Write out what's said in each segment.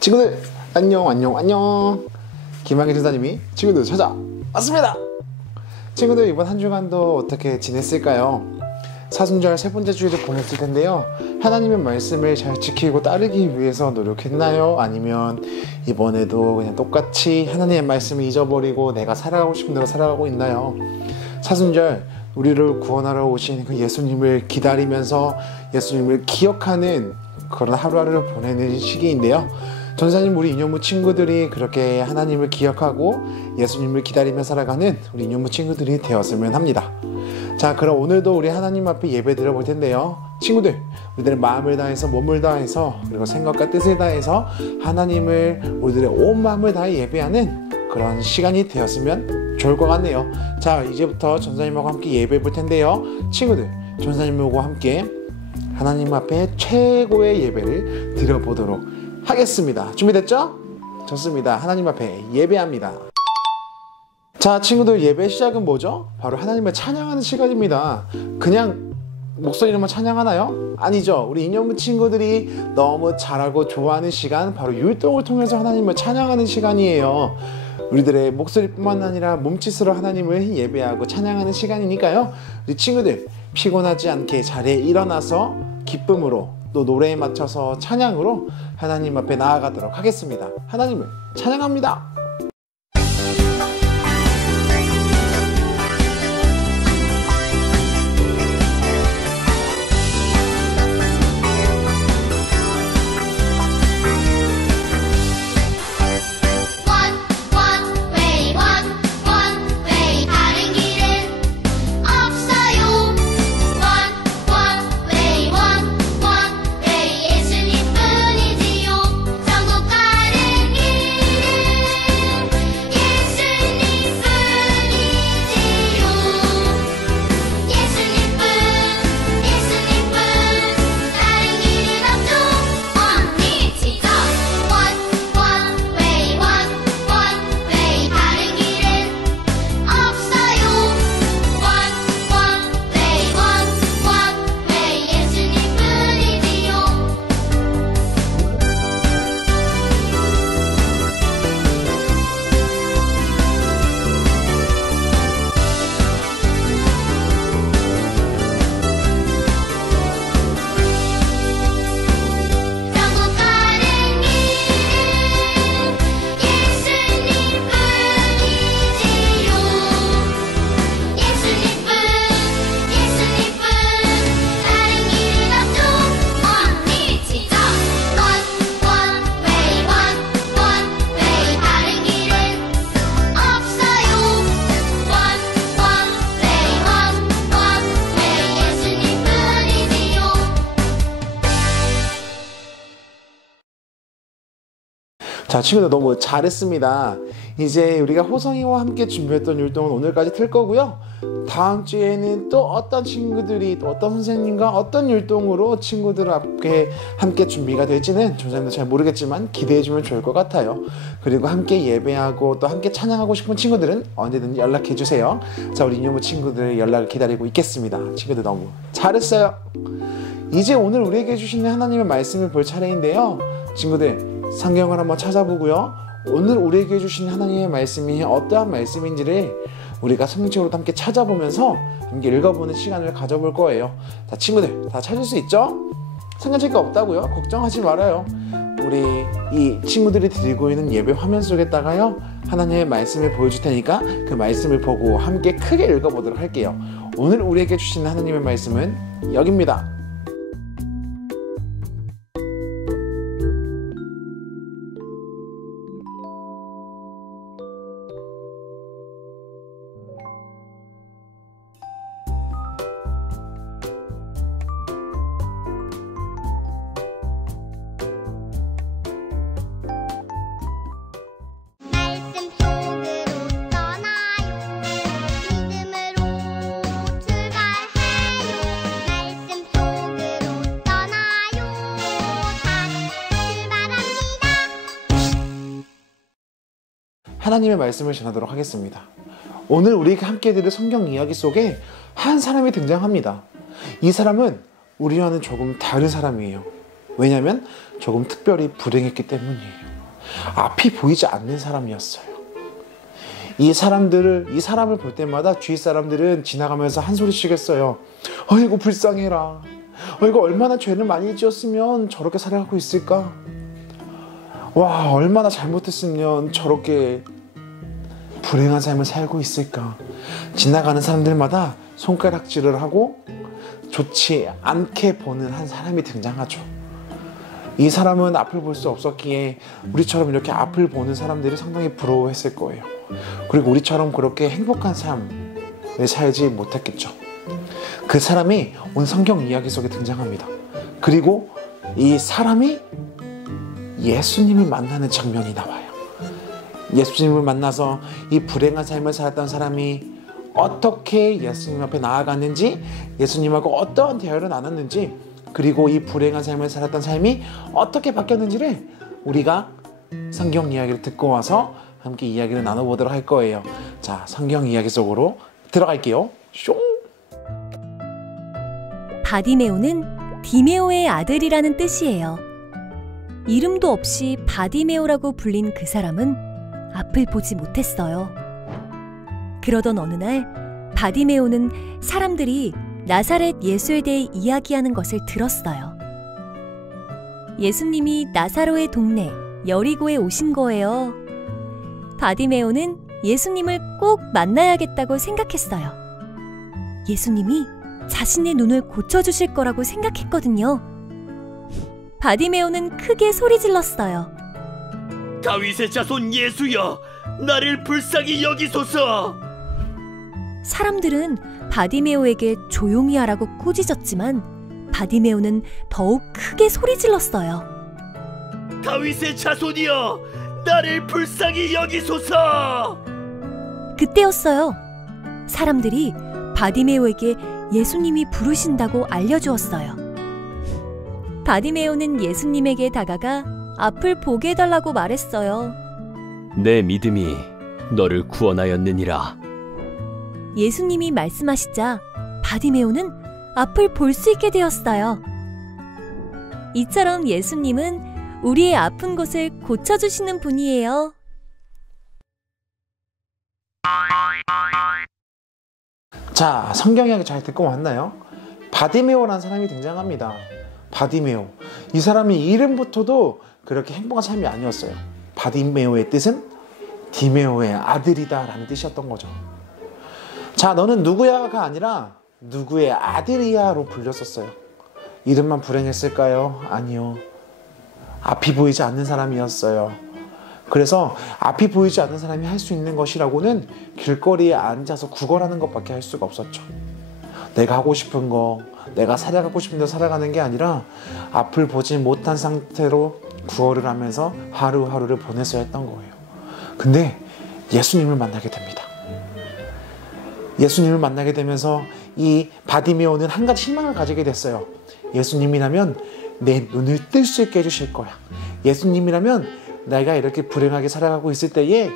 친구들 안녕. 김학의 전사님이 친구들 찾아왔습니다. 친구들 이번 한 주간도 어떻게 지냈을까요? 사순절 세 번째 주일을 보냈을 텐데요, 하나님의 말씀을 잘 지키고 따르기 위해서 노력했나요? 아니면 이번에도 그냥 똑같이 하나님의 말씀을 잊어버리고 내가 살아가고 싶은 대로 살아가고 있나요? 사순절 우리를 구원하러 오신 그 예수님을 기다리면서 예수님을 기억하는 그런 하루하루를 보내는 시기인데요, 전사님 우리 인연부 친구들이 그렇게 하나님을 기억하고 예수님을 기다리며 살아가는 우리 인연부 친구들이 되었으면 합니다. 자, 그럼 오늘도 우리 하나님 앞에 예배 드려볼 텐데요, 친구들 우리들의 마음을 다해서 몸을 다해서 그리고 생각과 뜻을 다해서 하나님을 우리들의 온 마음을 다해 예배하는 그런 시간이 되었으면 좋을 것 같네요. 자, 이제부터 전사님하고 함께 예배 볼 텐데요, 친구들 전사님하고 함께 하나님 앞에 최고의 예배를 드려보도록 하겠습니다. 준비됐죠? 좋습니다. 하나님 앞에 예배합니다. 자, 친구들 예배 시작은 뭐죠? 바로 하나님을 찬양하는 시간입니다. 그냥 목소리로만 찬양하나요? 아니죠. 우리 인연부 친구들이 너무 잘하고 좋아하는 시간, 바로 율동을 통해서 하나님을 찬양하는 시간이에요. 우리들의 목소리뿐만 아니라 몸짓으로 하나님을 예배하고 찬양하는 시간이니까요, 우리 친구들 피곤하지 않게 자리에 일어나서 기쁨으로 또 노래에 맞춰서 찬양으로 하나님 앞에 나아가도록 하겠습니다. 하나님을 찬양합니다. 자, 친구들 너무 잘했습니다. 이제 우리가 호성이와 함께 준비했던 율동은 오늘까지 틀 거고요, 다음 주에는 또 어떤 친구들이 또 어떤 선생님과 어떤 율동으로 친구들 앞에 함께 준비가 될지는 전사님도 잘 모르겠지만 기대해주면 좋을 것 같아요. 그리고 함께 예배하고 또 함께 찬양하고 싶은 친구들은 언제든지 연락해주세요. 자, 우리 인연부 친구들 연락을 기다리고 있겠습니다. 친구들 너무 잘했어요. 이제 오늘 우리에게 주시는 하나님의 말씀을 볼 차례인데요, 친구들 성경을 한번 찾아보고요, 오늘 우리에게 주신 하나님의 말씀이 어떠한 말씀인지를 우리가 성경책으로 함께 찾아보면서 함께 읽어보는 시간을 가져볼 거예요. 자, 친구들 다 찾을 수 있죠? 성경책이 없다고요? 걱정하지 말아요. 우리 이 친구들이 들고 있는 예배 화면 속에다가요, 하나님의 말씀을 보여줄 테니까 그 말씀을 보고 함께 크게 읽어보도록 할게요. 오늘 우리에게 주신 하나님의 말씀은 여기입니다. 하나님의 말씀을 전하도록 하겠습니다. 오늘 우리가 함께 들을 성경 이야기 속에 한 사람이 등장합니다. 이 사람은 우리와는 조금 다른 사람이에요. 왜냐하면 조금 특별히 불행했기 때문이에요. 앞이 보이지 않는 사람이었어요. 이 사람을 볼 때마다 주위 사람들은 지나가면서 한 소리씩 했어요. 아이고 불쌍해라. 아이고 얼마나 죄를 많이 지었으면 저렇게 살아가고 있을까. 와, 얼마나 잘못했으면 저렇게 불행한 삶을 살고 있을까. 지나가는 사람들마다 손가락질을 하고 좋지 않게 보는 한 사람이 등장하죠. 이 사람은 앞을 볼 수 없었기에 우리처럼 이렇게 앞을 보는 사람들이 상당히 부러워했을 거예요. 그리고 우리처럼 그렇게 행복한 삶을 살지 못했겠죠. 그 사람이 오늘 성경 이야기 속에 등장합니다. 그리고 이 사람이 예수님을 만나는 장면이 나와요. 예수님을 만나서 이 불행한 삶을 살았던 사람이 어떻게 예수님 앞에 나아갔는지, 예수님하고 어떠한 대화를 나눴는지, 그리고 이 불행한 삶을 살았던 삶이 어떻게 바뀌었는지를 우리가 성경 이야기를 듣고 와서 함께 이야기를 나눠보도록 할 거예요. 자, 성경 이야기 속으로 들어갈게요. 숑! 바디메오는 디메오의 아들이라는 뜻이에요. 이름도 없이 바디메오라고 불린 그 사람은 앞을 보지 못했어요. 그러던 어느 날 바디메오는 사람들이 나사렛 예수에 대해 이야기하는 것을 들었어요. 예수님이 나사로의 동네 여리고에 오신 거예요. 바디메오는 예수님을 꼭 만나야겠다고 생각했어요. 예수님이 자신의 눈을 고쳐주실 거라고 생각했거든요. 바디메오는 크게 소리 질렀어요. 다윗의 자손 예수여, 나를 불쌍히 여기소서. 사람들은 바디메오에게 조용히 하라고 꾸짖었지만 바디메오는 더욱 크게 소리 질렀어요. 다윗의 자손이여, 나를 불쌍히 여기소서. 그때였어요. 사람들이 바디메오에게 예수님이 부르신다고 알려주었어요. 바디메오는 예수님에게 다가가 앞을 보게 해달라고 말했어요. 내 믿음이 너를 구원하였느니라. 예수님이 말씀하시자 바디메오는 앞을 볼 수 있게 되었어요. 이처럼 예수님은 우리의 아픈 곳을 고쳐주시는 분이에요. 자, 성경 이야기 잘 듣고 왔나요? 바디메오라는 사람이 등장합니다. 바디메오. 이 사람이 이름부터도 그렇게 행복한 삶이 아니었어요. 바디메오의 뜻은 디메오의 아들이다 라는 뜻이었던 거죠. 자, 너는 누구야가 아니라 누구의 아들이야로 불렸었어요. 이름만 불행했을까요? 아니요. 앞이 보이지 않는 사람이었어요. 그래서 앞이 보이지 않는 사람이 할 수 있는 것이라고는 길거리에 앉아서 구걸하는 것밖에 할 수가 없었죠. 내가 하고 싶은 거, 내가 살아가고 싶은 대로 살아가는 게 아니라 앞을 보지 못한 상태로 구걸을 하면서 하루하루를 보냈어야 했던 거예요. 근데 예수님을 만나게 됩니다. 예수님을 만나게 되면서 이 바디메오는 한 가지 희망을 가지게 됐어요. 예수님이라면 내 눈을 뜰 수 있게 해주실 거야. 예수님이라면 내가 이렇게 불행하게 살아가고 있을 때에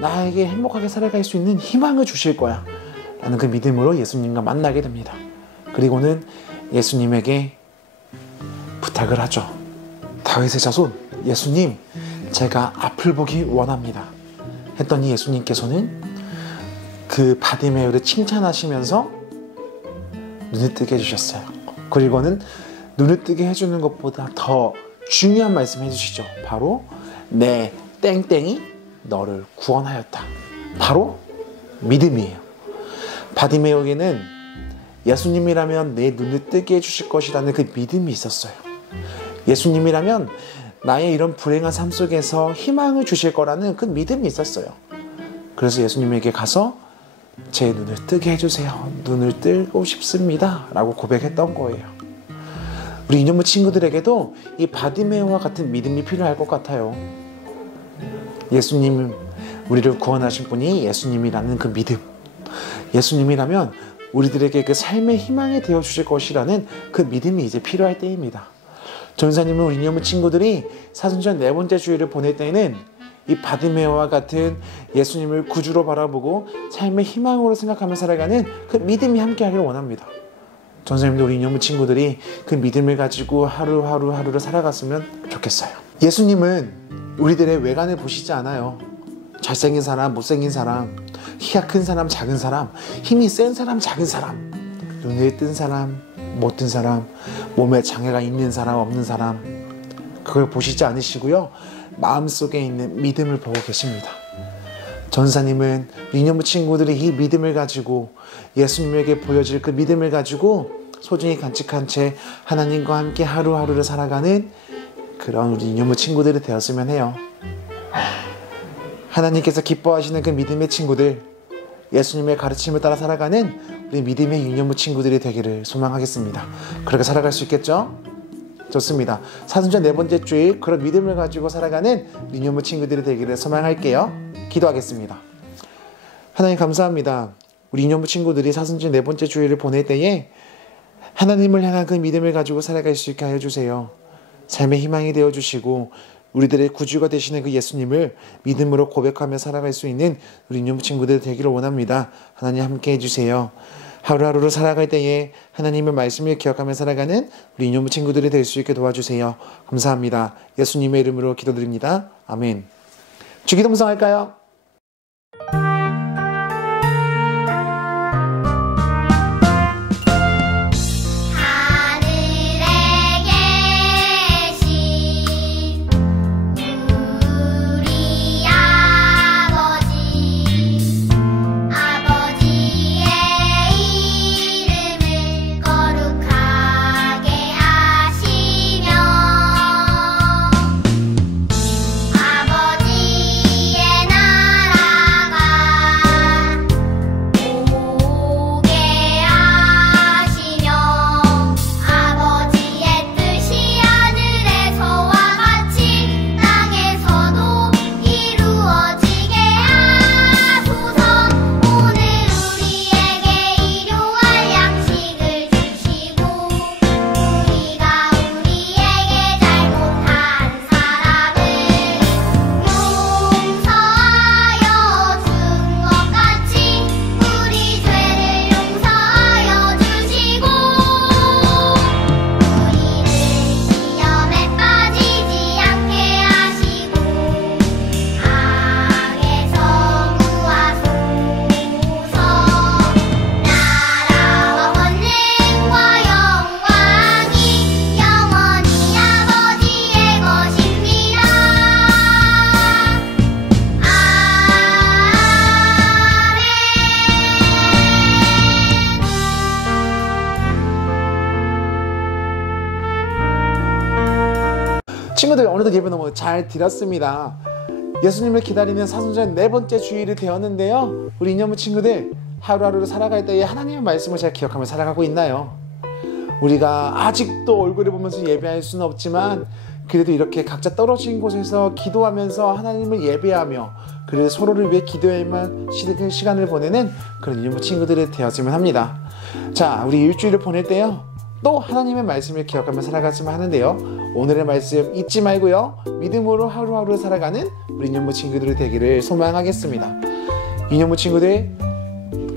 나에게 행복하게 살아갈 수 있는 희망을 주실 거야 라는 그 믿음으로 예수님과 만나게 됩니다. 그리고는 예수님에게 부탁을 하죠. 다윗의 자손 예수님, 제가 앞을 보기 원합니다 했더니 예수님께서는 그 바디메오를 칭찬하시면서 눈을 뜨게 해주셨어요. 그리고는 눈을 뜨게 해주는 것보다 더 중요한 말씀 해주시죠. 바로 내 땡땡이 너를 구원하였다. 바로 믿음이에요. 바디메오에게는 예수님이라면 내 눈을 뜨게 해주실 것이라는 그 믿음이 있었어요. 예수님이라면 나의 이런 불행한 삶 속에서 희망을 주실 거라는 그 믿음이 있었어요. 그래서 예수님에게 가서 제 눈을 뜨게 해주세요. 눈을 뜨고 싶습니다 라고 고백했던 거예요. 우리 인연부 친구들에게도 이 바디메오와 같은 믿음이 필요할 것 같아요. 예수님, 우리를 구원하신 분이 예수님이라는 그 믿음, 예수님이라면 우리들에게 그 삶의 희망이 되어주실 것이라는 그 믿음이 이제 필요할 때입니다. 전사님은 우리 인연부 친구들이 사순절 네 번째 주일을 보낼 때에는 이 바디메오와 같은 예수님을 구주로 바라보고 삶의 희망으로 생각하며 살아가는 그 믿음이 함께하기를 원합니다. 전사님도 우리 인연부 친구들이 그 믿음을 가지고 하루를 살아갔으면 좋겠어요. 예수님은 우리들의 외관을 보시지 않아요. 잘생긴 사람, 못생긴 사람, 키가 큰 사람, 작은 사람, 힘이 센 사람, 작은 사람, 눈에 뜬 사람, 못 뜬 사람, 몸에 장애가 있는 사람, 없는 사람, 그걸 보시지 않으시고요. 마음속에 있는 믿음을 보고 계십니다. 전사님은 이념부 친구들이 이 믿음을 가지고 예수님에게 보여질 그 믿음을 가지고 소중히 간직한 채 하나님과 함께 하루하루를 살아가는 그런 우리 이념부 친구들이 되었으면 해요. 하나님께서 기뻐하시는 그 믿음의 친구들, 예수님의 가르침을 따라 살아가는 우리 믿음의 유년부 친구들이 되기를 소망하겠습니다. 그렇게 살아갈 수 있겠죠? 좋습니다. 사순절 4번째 주일 그런 믿음을 가지고 살아가는 유년부 친구들이 되기를 소망할게요. 기도하겠습니다. 하나님 감사합니다. 우리 유년부 친구들이 사순절 4번째 주일을 보낼 때에 하나님을 향한 그 믿음을 가지고 살아갈 수 있게 하여 주세요. 삶의 희망이 되어주시고 우리들의 구주가 되시는 그 예수님을 믿음으로 고백하며 살아갈 수 있는 우리 유년부 친구들 되기를 원합니다. 하나님 함께 해주세요. 하루하루를 살아갈 때에 하나님의 말씀을 기억하며 살아가는 우리 유년부 친구들이 될 수 있게 도와주세요. 감사합니다. 예수님의 이름으로 기도드립니다. 아멘. 주기도 묵상할까요? 친구들 오늘도 예배 너무 잘 드렸습니다. 예수님을 기다리는 사순절 4번째 주일이 되었는데요. 우리 이념부 친구들 하루하루를 살아갈 때에 하나님의 말씀을 잘 기억하며 살아가고 있나요? 우리가 아직도 얼굴을 보면서 예배할 수는 없지만 그래도 이렇게 각자 떨어진 곳에서 기도하면서 하나님을 예배하며 그래도 서로를 위해 기도해야만 시간을 보내는 그런 이념부 친구들이 되었으면 합니다. 자, 우리 일주일을 보낼 때요 또 하나님의 말씀을 기억하며 살아갔으면 하는데요. 오늘의 말씀 잊지 말고요. 믿음으로 하루하루 살아가는 우리 이념부 친구들이 되기를 소망하겠습니다. 이념부 친구들,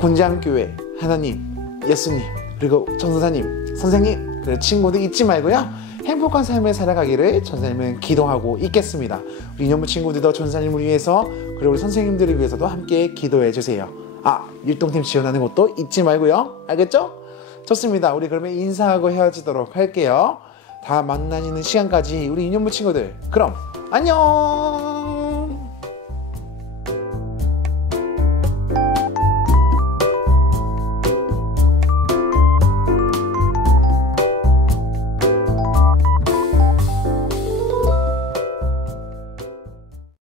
곤장교회, 하나님, 예수님, 그리고 전도사님, 선생님, 그리고 친구들 잊지 말고요. 행복한 삶을 살아가기를 전사님은 기도하고 있겠습니다. 우리 이념부 친구들도 전사님을 위해서 그리고 우리 선생님들을 위해서도 함께 기도해 주세요. 율동팀 지원하는 것도 잊지 말고요. 알겠죠? 좋습니다. 우리 그러면 인사하고 헤어지도록 할게요. 다 만나는 시간까지 우리 이념부 친구들 그럼 안녕.